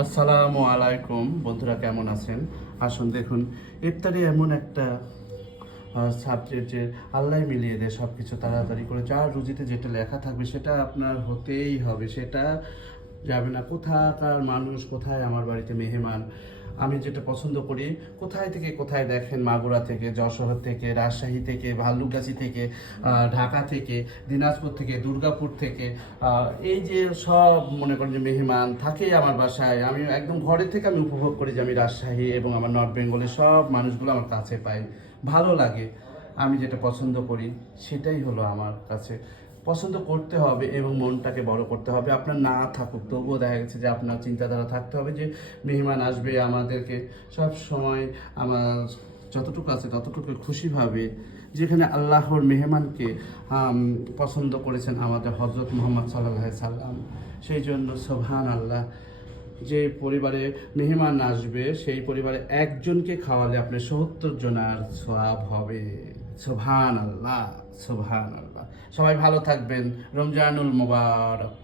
আসসালামু আলাইকুম বন্ধুরা, কেমন আছেন? আসুন দেখুন, ইফতারি এমন একটা সাবজেক্ট যে আল্লাহ মিলিয়ে দেয় সব কিছু তাড়াতাড়ি করে। যার রুজিতে যেটা লেখা থাকবে সেটা আপনার হতেই হবে, সেটা যাবে না। কোথাকার মানুষ, কোথায় আমার বাড়িতে মেহমান, আমি যেটা পছন্দ করি, কোথায় থেকে কোথায় দেখেন, মাগুরা থেকে, যশোর থেকে, রাজশাহী থেকে, ভাল্লুকগাছি থেকে, ঢাকা থেকে, দিনাজপুর থেকে, দুর্গাপুর থেকে, এই যে সব মনে করেন যে মেহমান থাকেই আমার বাসায়। আমি একদম ঘরে থেকে আমি উপভোগ করি যে আমি রাজশাহী এবং আমার নর্থ বেঙ্গলের সব মানুষগুলো আমার কাছে পাই, ভালো লাগে। আমি যেটা পছন্দ করি সেটাই হলো আমার কাছে। পছন্দ করতে হবে এবং মনটাকে বড় করতে হবে। আপনার না থাকুক তবুও দেখা গেছে যে আপনার চিন্তাধারা থাকতে হবে যে মেহমান আসবে, আমাদেরকে সব সময় আমার যতটুকু আছে ততটুকু খুশিভাবে, যেখানে আল্লাহর মেহমানকে পছন্দ করেছেন আমাদের হজরত মুহাম্মদ সাল্লাল্লাহু আলাইহি সাল্লাম। সেই জন্য সুবহান আল্লাহ, যে পরিবারে মেহমান আসবে সেই পরিবারে একজনকে খাওয়ালে আপনার ৭০ জনার সওয়াব হবে। সুবহান আল্লাহ, সুবহান আল্লাহ। সবাই ভালো থাকবেন। রমজানুল মুবারক।